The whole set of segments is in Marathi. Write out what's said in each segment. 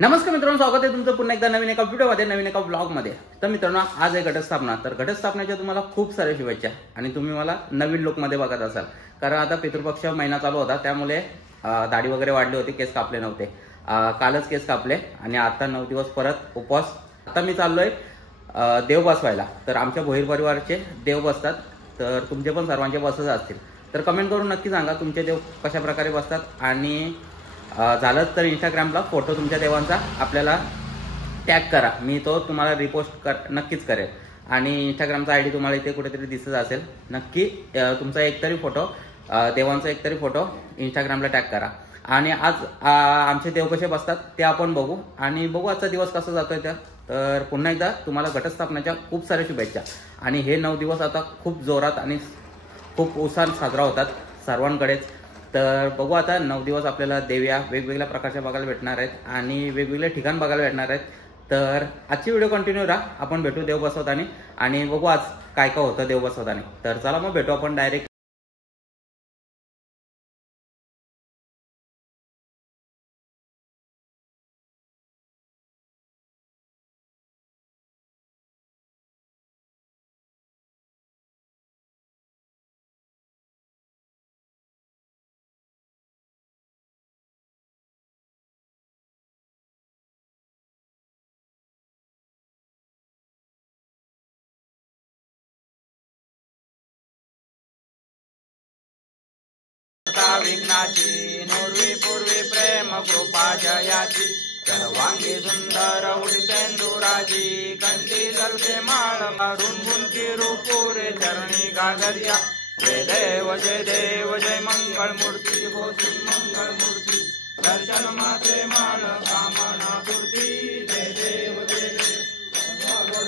नमस्कार मित्रांनो, स्वागत आहे तुमचं पुन्हा एकदा नवीन एका व्हिडिओमध्ये, नवीन एका ब्लॉगमध्ये. तर मित्रांनो, आज आहे घटस्थापना. तर घटस्थापनेच्या तुम्हाला खूप साऱ्या शुभेच्छा. आणि तुम्ही मला नवीन लुकमध्ये बघत असाल, कारण आता पितृपक्ष महिना चालू होता, त्यामुळे दाढी वगैरे वाढली होती, केस कापले नव्हते. कालच केस कापले आणि आता 9 दिवस परत उपवास. आता मी चाललोय देव बसवायला. तर आमच्या भोईर परिवाराचे देव बसतात, तर तुमचे पण सर्वांचे बसत असतील. तर कमेंट करून नक्की सांगा तुमचे देव कशा प्रकारे बसतात. आणि झालंच तर इंस्टाग्रामला फोटो तुमच्या देवांचा आपल्याला टॅग करा, मी तो तुम्हाला रिपोस्ट नक्कीच करेल. आणि इंस्टाग्रामचा ID तुम्हाला इथे कुठेतरी दिसत असेल. नक्की तुमचा एकतरी फोटो, देवांचा एकतरी फोटो इंस्टाग्रामला टॅग करा. आणि आज आमचे देव कसे बसतात ते आपण बघू, आणि बघू आजचा दिवस कसा जातोय. तर पुन्हा एकदा तुम्हाला घटस्थापनेच्या खूप साऱ्या शुभेच्छा. आणि हे 9 दिवस आता खूप जोरात आणि खूप उत्साहात साजरा होतात सर्वांकडेच. तर बघू आता 9 दिवस आपल्याला देव्या वेगवेगळ्या प्रकारच्या बघायला भेटणार आहेत आणि वेगवेगळे ठिकाण बघायला भेटणार आहेत. तर आजची व्हिडिओ कंटिन्यू राहा, आपण भेटू देव बसवताना आणि बघू आज काय काय होतं देव बसवताना. तर चला मग भेटू आपण डायरेक्ट. विघ्नाची नूर्वी पूर्वी प्रेम कृपा जयाची, सर्वांगी सुंदर उडसेंदुराची, कंठी जलके माळ मारून गुंकी रूपुरे चरणी गागरिया. जय देव जय देव जय मंगल मूर्ती होती मंगल मूर्ती, दर्शन मात्रे माळ कामना पूर्ती. जय देव जय देव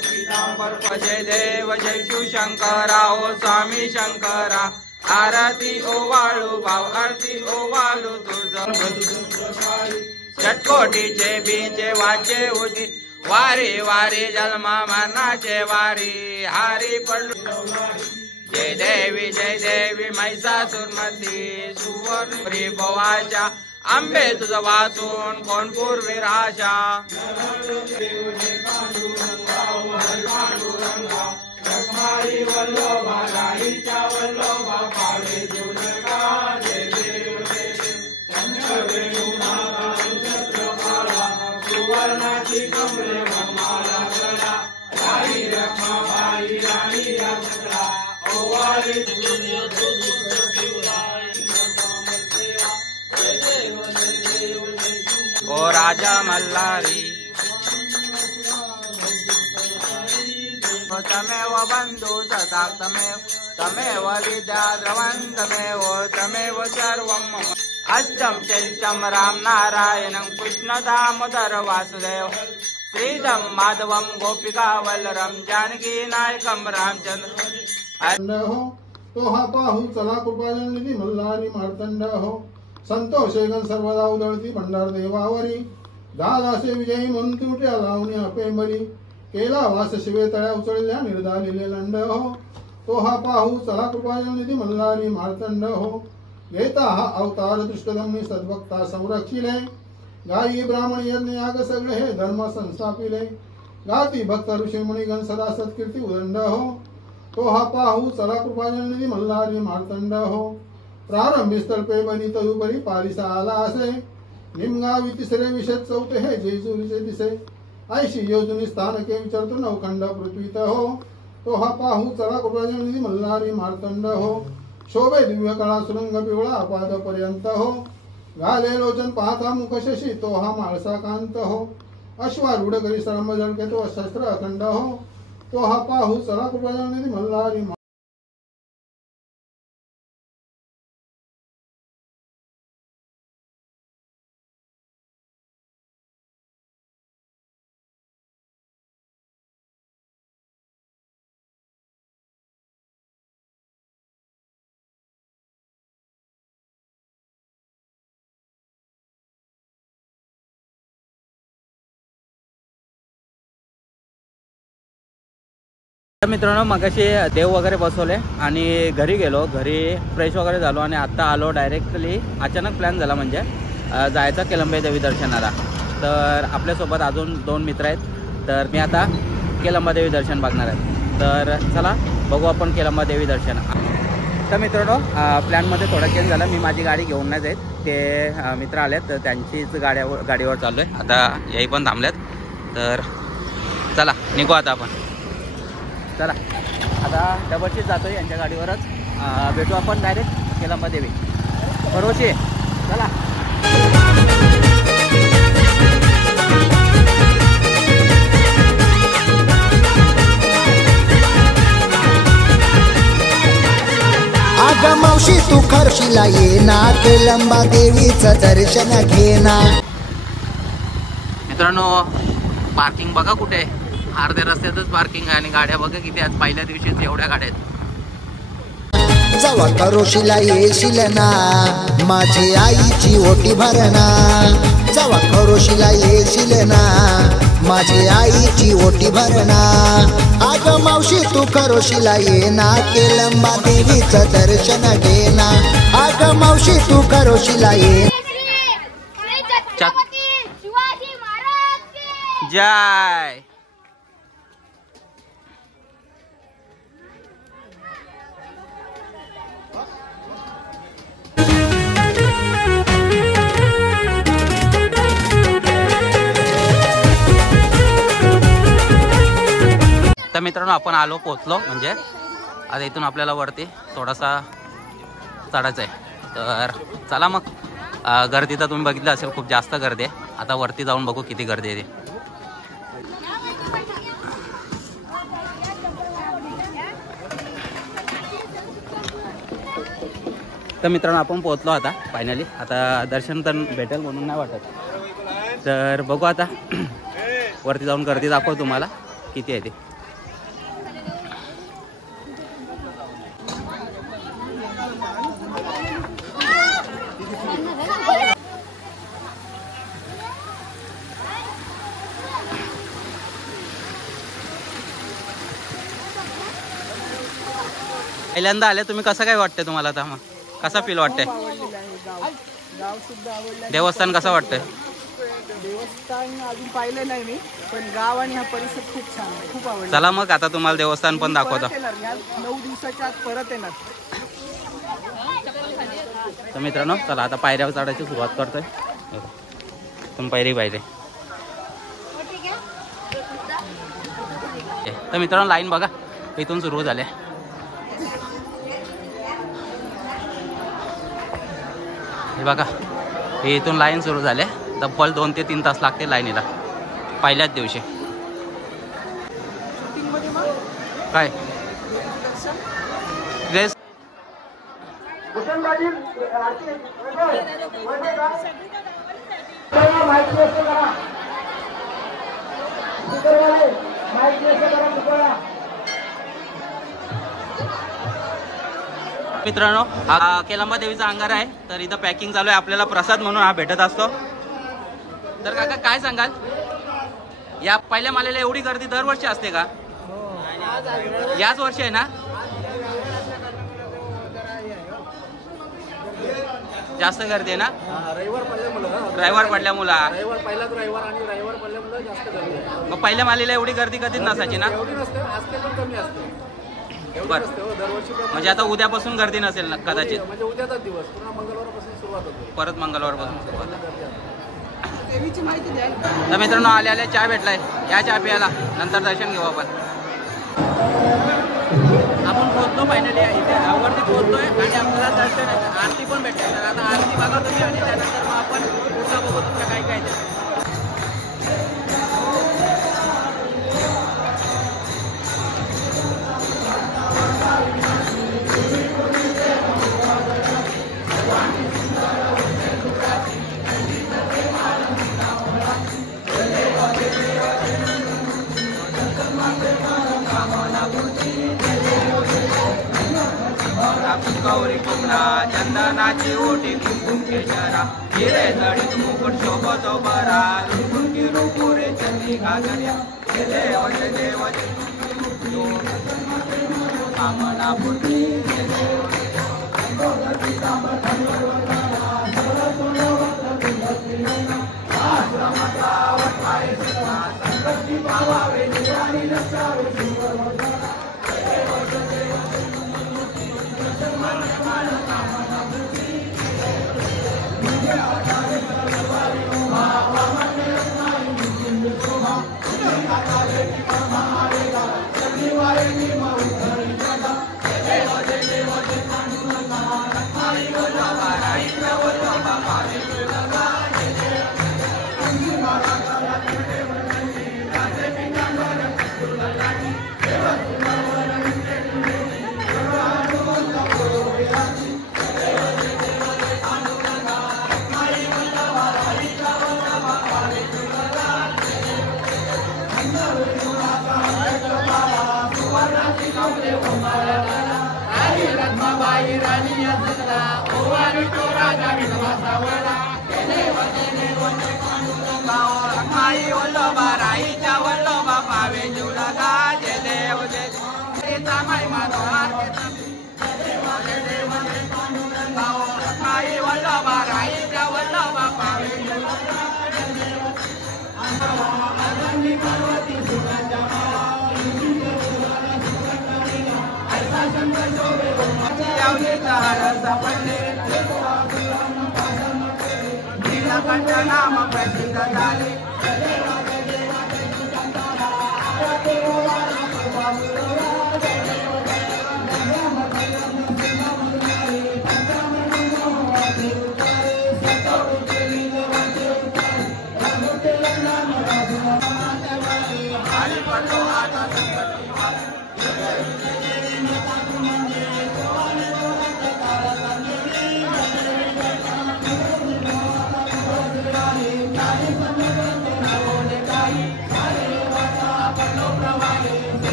पीतांबर, जय देव जय शिवशंकरा ओ स्वामी शंकरा. आरती ओवाळू भाव आरती ओवाळू तुझं षटकोटीचे बीचे वाचे होती, वारी वारी जन्म मरणाचे वारी हारी पडलो. जय देवी महिषासुरमती, सुवर्णी भवाच्या आंबे तुझं वाचून कोण पूर्वी राजा. रखमाई वल्लभा राईच्या वल्लभा काळे देवजगा. जय देव जय देव चंद्रवेणुनाथा चंद्रकाला, सुवर्णाची कमळे माला गळा. राई रखमाबाई राणी या सगळा, ओवाळी तुझे ओ राजा मल्हारी. तमेव बंधु सदा तमेव विद्या द्रवन्तमेव तमेव सर्वं मम. अष्टम चरितम राम नारायणं कृष्ण दामोदर वासुदेव, श्रीदम माधवम गोपिका वल्लरम जानकी नायकम रामचंद्र. तो हा पाहू चला कृपाजन निधी मल्हारी मार्तंड हो. संतोष गण सर्वदा उदळती भंडार देवावरी, दादासे विजयी म्हणून तुट्या लावणी अपेंबरी. केला वास शिवे तळ्या उचळल्या निर्धारिले लंड हो. तो हा पाहू चला कृपाजन निधी मल्हारी मार्तंड हो. घेता हा अवतार दृष्टदम्नी सद्भक्ता संरक्षिले, गायी ब्राह्मण यज्ञ याग सगळे हे धर्म संस्थापिले. गाती भक्त ऋषी मुनिगण सदा सत्कीर्ती उदंड हो. तो हा पाहू चला कृपाजन निधी मल्हारी मार्तंड हो. प्रारंभी स्थळपे बनी तदुपरी पारिसा आला असे, निमगावी तिसरे विषय चौथे हे जेजुरीचे दिसे. ऐशी योजनी स्थानके विचारतो नवखंड पृथ्वीत हो. तो हा पाहू चला कृपाजन निधी मल्हारी मार्तंड हो. शोभे दिव्य कळा सुरंग पिवळा पाद पर्यंत हो. घाले लोचन पाहता मुख शशी, तो हा माळसा कांत हो. अश्वारूढ करी सरंभ जळके तो शस्त्र अखंड हो. तो हा पाहू चला कृपाजन निधी मल्हारी तर मित्रांनो मगाशी देव वगैरे बसवले आणि घरी गेलो, घरी फ्रेश वगैरे झालो आणि आत्ता आलो डायरेक्टली. अचानक प्लॅन झाला म्हणजे जायचा केलंबे देवी दर्शनाला. तर आपल्यासोबत अजून 2 मित्र आहेत. तर मी आता केलंबा देवी दर्शन बघणार आहे. तर चला बघू आपण केलंबा देवी दर्शन. तर मित्रांनो प्लॅनमध्ये थोडा चेंज झाला. मी माझी गाडी घेऊन नाही जात, ते मित्र आलेत तर त्यांचीच गाडीवर चाललो आहे. आता याही पण थांबल्यात. तर चला निघू आता आपण. चला आता डबलशीच जातो आहे यांच्या गाडीवरच. भेटू आपण डायरेक्ट केलंबा देवी बरोबर. चला अगं मावशी तू खर्शीला ये ना, केलंबा देवीचं दर्शन घे ना. मित्रांनो पार्किंग बघा कुठे आहे. अर्ध्या रस्त्यातच पार्किंग आहे आणि गाड्या बघा किती. आज पहिल्या दिवशीच एवढ्या गाड्या आहेत. जवा करोशीला येशील ना, माझी आईची ओटी भरणा. जवा करोशीला येशील ना, माझी आईची ओटी भरणा. अगं मावशी तू करोशीला ये ना, केलंबा देवीचं दर्शन घे ना. अगं मावशी तू करोशीला ये. जय तर मित्रांनो आपण आलो पोचलो म्हणजे आता इथून आपल्याला वरती थोडासा चढायचं आहे. तर चला मग. गर्दी तर तुम्ही बघितलं असेल खूप जास्त गर्दी आहे. आता वरती जाऊन बघू किती गर्दी आहे ती. तर मित्रांनो आपण पोहोचलो आता फायनली. आता दर्शन तर भेटेल म्हणून नाही वाटत. तर बघू आता वरती जाऊन गर्दी दाखव तुम्हाला किती आहे ती. पहिल्यांदा आले तुम्ही, कसं काय वाटतंय तुम्हाला आता? मग कसा फील वाटतंय? देवस्थान कसं वाटतंय? देवस्थान अजून पाहिलं नाही मी, पण गाव आणि हा परिसर खूप छान आहे, खूप आवडला. चला मग आता तुम्हाला देवस्थान पण दाखवतो. 9 दिवसाच्या आत परत येणार. तर मित्रांनो चला आता पायऱ्यावर चढायची सुरुवात करतोय. तुम्ही पायरी. तर मित्रांनो लाईन बघा इथून सुरू झाले. हे बघा हे इथून लाईन सुरू झाले. तब्बल 2 ते 3 तास लागते लाईनीला पहिल्याच दिवशी. काय ड्रेस मित्रांनो हा केलंबा देवीचा अंगार आहे. तर इथं पॅकिंग चालू आहे. आपल्याला प्रसाद म्हणून हा भेटत असतो. तर काका काय सांगाल, या पहिल्या मालेला एवढी गर्दी दरवर्षी असते का? याच वर्षी आहे ना? जास्त गर्दी आहे ना? रविवार पडल्यामुळे. मग पहिल्या मालेला एवढी गर्दी कधीच नसायची ना? बर, म्हणजे आता उद्यापासून गर्दी नसेल ना कदाचित. परत मंगळवारपासून सुरुवात. तर मित्रांनो आल्या आल्या चहा भेटलाय. या चहा प्यायला नंतर दर्शन घेऊ आपण. आपण पोहोचलो फायनली इथे वरती पोहोचतोय आणि आपल्याला दर्शन आरती पण भेटते. तर आता आरती बघा तुम्ही आणि त्यानंतर मग आपण पुढचं बघू तुमचं काय काय ते. गौरी कुमडा चंदनाची ओटी कुंकुम केशरा हिरे जडित मुकुट शोभतो बरा रुंगी रूपुरे चंदी घागऱ्या देव देव देतो कामना पूर्ती राईच्या वल्लोबा पावे जुलगा जय देव जय माई माधवा माई वल्लोबा राईच्या वल्लोबा पावे नाम प्रसिद्ध झाले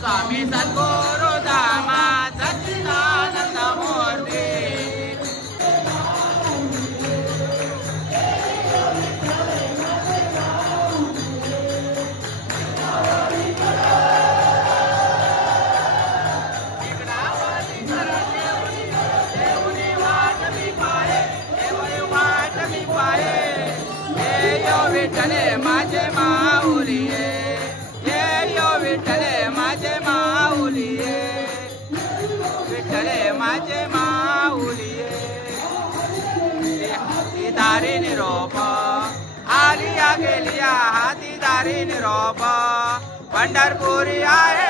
स्वामी सद्गुरु धामा सच्चिदानंद मूर्ती विठ्ठले माझे माऊलिये ये यो विठ्ठले माझे माऊलिये विठ्ठले माझे माऊलिये हाती दारी निरोप आलिया गेलिया हाती दारी निरोप पंढरपुरी आहे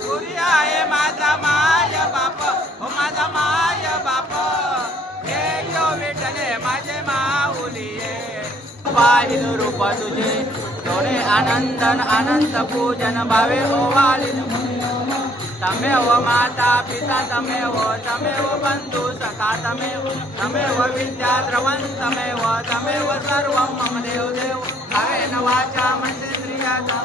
पुरी आहे माझा माय बाप हो माझा माय बाप हे यो विठ्ठले माझे माऊलिये पाहिलं रूप तुझे थोडे आनंदन अनंत पूजन भावे ओवाळीन तमेव माता पिता तमेव बंधू सखा तमेव विद्या द्रवण तमेव सर्व मम देव देव कायेन वाचा मनसेंद्रियाचा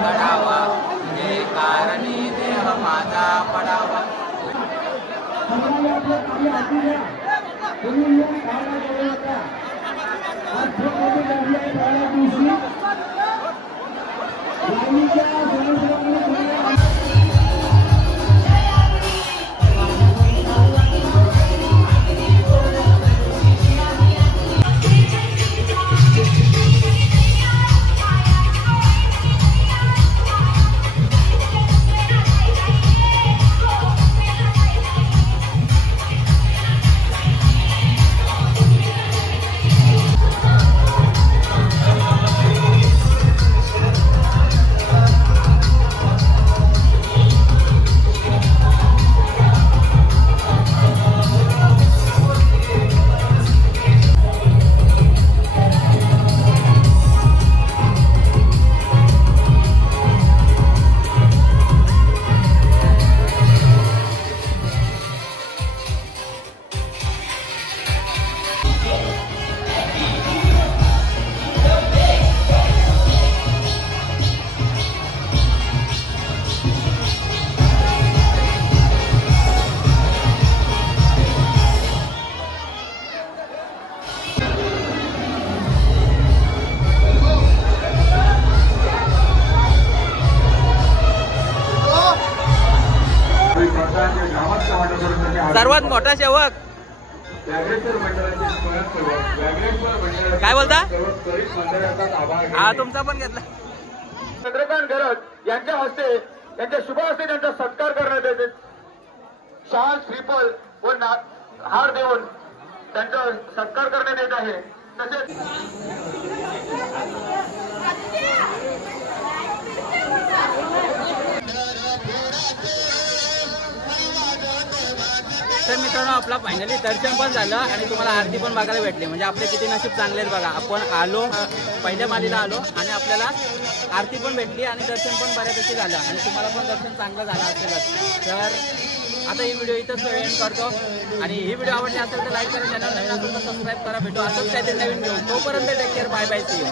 घडावा हे कारणी देह माझा पडावा सर्वात मोठा सेवक काय बोलता हा तुमचा पण घेतला चंद्रकांत घरत यांच्या हस्ते त्यांच्या शुभ हस्ते त्यांचा सत्कार करण्यात येते शाल श्रीफल व हार देऊन त्यांचा सत्कार करण्यात येत आहे तसेच तर मित्रांनो आपला फायनली दर्शन पण झालं आणि तुम्हाला आरती पण बघायला भेटली म्हणजे आपले किती नशीब चांगले आहेत बघा आपण आलो पहिल्या मालीला आलो आणि आपल्याला आरती पण भेटली आणि दर्शन पण बऱ्यापैकी झालं आणि तुम्हाला पण दर्शन चांगलं झालं असेलच तर आता ही व्हिडिओ इथंच एंड करतो आणि ही व्हिडिओ आवडली असेल तर लाईक करा चॅनल नवीन असेल तर सबस्क्राईब करा भेटू असंच काहीतरी नवीन घेऊन तोपर्यंत take care bye bye see you